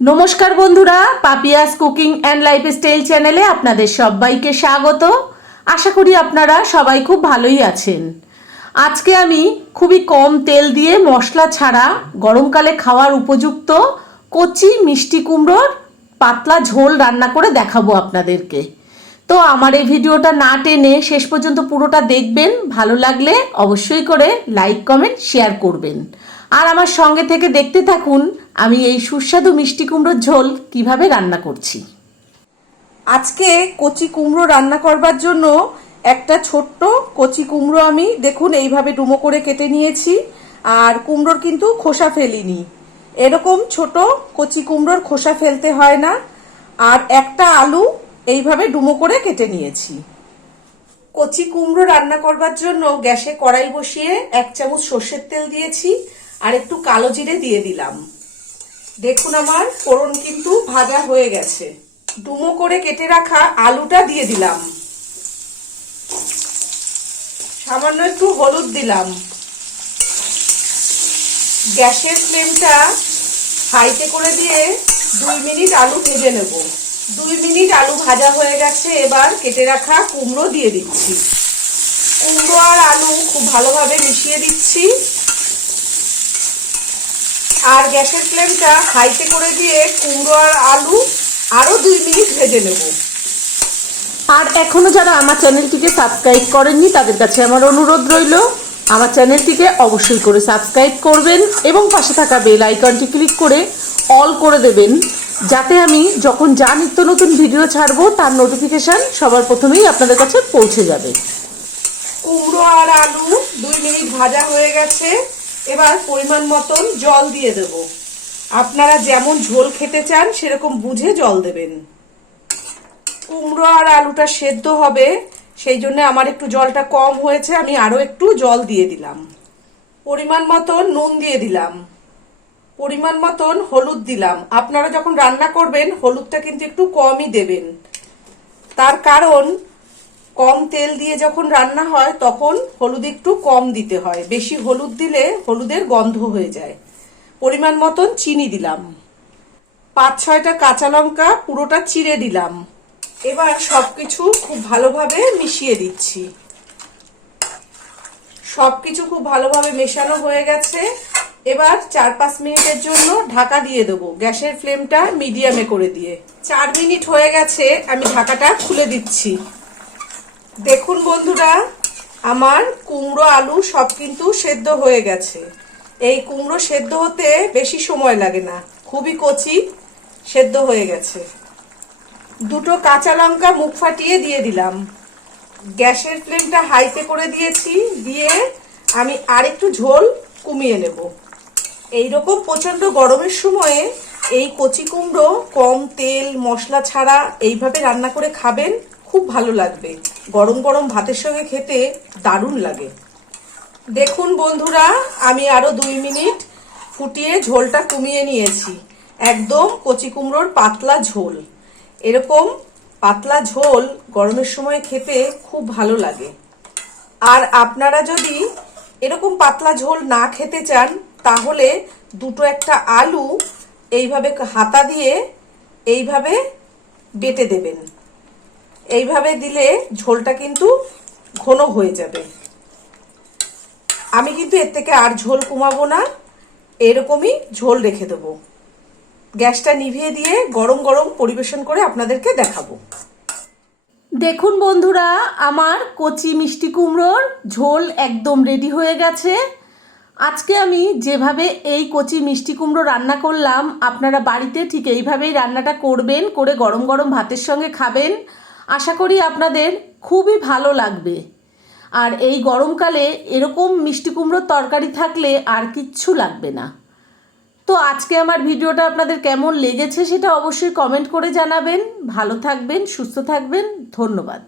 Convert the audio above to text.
নমস্কার বন্ধুরা, Papiya's cooking and lifestyle চ্যানেলে আপনাদের সবাইকে স্বাগত। আশা করি আপনারা সবাই খুব ভালোই আছেন। আজকে আমি খুবই কম তেল দিয়ে মশলা ছাড়া গরমকালে খাওয়ার উপযুক্ত কচি মিষ্টি কুমড়োর পাতলা ঝোল রান্না করে দেখাবো আপনাদেরকে। তো আমার এই ভিডিওটা না টেনে শেষ পর্যন্ত পুরোটা দেখবেন, ভালো লাগলে অবশ্যই করে লাইক, কমেন্ট, শেয়ার করবেন। আর আমার সঙ্গে থেকে দেখতে থাকুন আমি এই সুস্বাদু মিষ্টি কুমড়োর ঝোল কীভাবে রান্না করছি? আজকে কচি কুমড়ো রান্না করবার জন্য একটা ছোট্ট কচি কুমড়ো আমি, দেখুন, এইভাবে ডুমো করে কেটে নিয়েছি, আর কুমড়োর কিন্তু খোসা ফেলিনি। এরকম ছোট কচি কুমড়োর খোসা ফেলতে হয় না, আর একটা আলু এইভাবে ডুমো করে কেটে নিয়েছি। কচি কুমড়ো রান্না করবার জন্য গ্যাসে কড়াই বসিয়ে এক চামচ সর্ষের তেল দিয়েছি, আর একটু কালো জিরে দিয়ে দিলাম। দেখুন আমার, ফোড়ন কিন্তু ভাজা হয়ে গেছে। ডুমো করে কেটে রাখা আলুটা দিয়ে দিলাম। সামান্য একটু হলুদ দিলাম। গ্যাসের ফ্লেমটা হাইতে করে দিয়ে দুই মিনিট আলু ভেজে নেব। দুই মিনিট আলু ভাজা হয়ে গেছে, এবার কেটে রাখা কুমড়ো দিয়ে দিচ্ছি। কুমড়ো আর আলু খুব ভালোভাবে মিশিয়ে দিচ্ছি। আর গ্যাসের ফ্লেমটা হাইতে করে দিয়ে কুমড়ো আর আলু আরও দুই মিনিট ভেজে নেব। আর এখনও যারা আমার চ্যানেলটিকে সাবস্ক্রাইব করেননি তাদের কাছে আমার অনুরোধ রইল আমার চ্যানেলটিকে অবশ্যই করে সাবস্ক্রাইব করবেন এবং পাশে থাকা বেল আইকনটি ক্লিক করে অল করে দেবেন যাতে আমি যখন যা নিত্য নতুন ভিডিও ছাড়বো তার নোটিফিকেশান সবার প্রথমেই আপনাদের কাছে পৌঁছে যাবে। কুমড়ো আর আলু দুই মিনিট ভাজা হয়ে গেছে। এবার পরিমাণ মতন জল দিয়ে দেব। আপনারা যেমন ঝোল খেতে চান, সেরকম বুঝে জল দেবেন। কুমড়ো আর আলুটা সেদ্ধ হবে, সেই জন্য আমার একটু জলটা কম হয়েছে, আমি আরও একটু জল দিয়ে দিলাম। পরিমাণ মতন নুন দিয়ে দিলাম। পরিমাণ মতন হলুদ দিলাম। আপনারা যখন রান্না করবেন, হলুদটা কিন্তু একটু কমই দেবেন। তার কারণ কম তেল দিয়ে যখন রান্না হয়, তখন হলুদ একটু কম দিতে হয়। বেশি হলুদ দিলে হলুদের গন্ধ হয়ে যায়। পরিমাণ মতন চিনি দিলাম। পাঁচ, ছয়টা কাঁচা লঙ্কা পুরোটা চিড়ে দিলাম। এবার সবকিছু খুব ভালোভাবে মিশিয়ে দিচ্ছি। সবকিছু খুব ভালোভাবে মেশানো হয়ে গেছে। এবার চার, পাঁচ মিনিটের জন্য ঢাকা দিয়ে দেবো গ্যাসের ফ্লেমটা মিডিয়ামে করে দিয়ে। চার মিনিট হয়ে গেছে, আমি ঢাকাটা খুলে দিচ্ছি। দেখুন বন্ধুরা, আমার কুমড়ো আলু সব কিন্তু সেদ্ধ হয়ে গেছে। এই কুমড়ো সেদ্ধ হতে বেশি সময় লাগে না, খুবই কচি, সেদ্ধ হয়ে গেছে। দুটো কাঁচা লঙ্কা মুখ ফাটিয়ে দিয়ে দিলাম। গ্যাসের ফ্লেমটা হাইতে করে দিয়েছি, দিয়ে আমি আরেকটু ঝোল কমিয়ে নেব। এইরকম প্রচণ্ড গরমের সময়ে এই কচি কুমড়ো, কম তেল, মশলা ছাড়া এইভাবে রান্না করে খাবেন খুব ভালো লাগবে। গরম গরম ভাতের সঙ্গে খেতে দারুণ লাগে। দেখুন বন্ধুরা, আমি আরও দুই মিনিট ফুটিয়ে ঝোলটা কমিয়ে নিয়েছি। একদম কচি কুমড়োর পাতলা ঝোল। এরকম পাতলা ঝোল গরমের সময় খেতে খুব ভালো লাগে। আর আপনারা যদি এরকম পাতলা ঝোল না খেতে চান, তাহলে দুটো একটা আলু এইভাবে হাতা দিয়ে এইভাবে বেটে দেবেন। এইভাবে দিলে ঝোলটা কিন্তু ঘন হয়ে যাবে। আমি কিন্তু এর থেকে আর ঝোল কমাবো না, এরকমই ঝোল রেখে দেবো। গ্যাসটা নিভিয়ে দিয়ে গরম গরম পরিবেশন করে আপনাদেরকে দেখাবো। দেখুন বন্ধুরা, আমার কচি মিষ্টি কুমড়োর ঝোল একদম রেডি হয়ে গেছে। আজকে আমি যেভাবে এই কচি মিষ্টি কুমড়ো রান্না করলাম, আপনারা বাড়িতে ঠিক এইভাবেই রান্নাটা করবেন, করে গরম গরম ভাতের সঙ্গে খাবেন। আশা করি আপনাদের খুবই ভালো লাগবে। আর এই গরমকালে এরকম মিষ্টি কুমড়োর তরকারি থাকলে আর কিচ্ছু লাগবে না। তো আজকে আমার ভিডিওটা আপনাদের কেমন লেগেছে সেটা অবশ্যই কমেন্ট করে জানাবেন। ভালো থাকবেন, সুস্থ থাকবেন, ধন্যবাদ।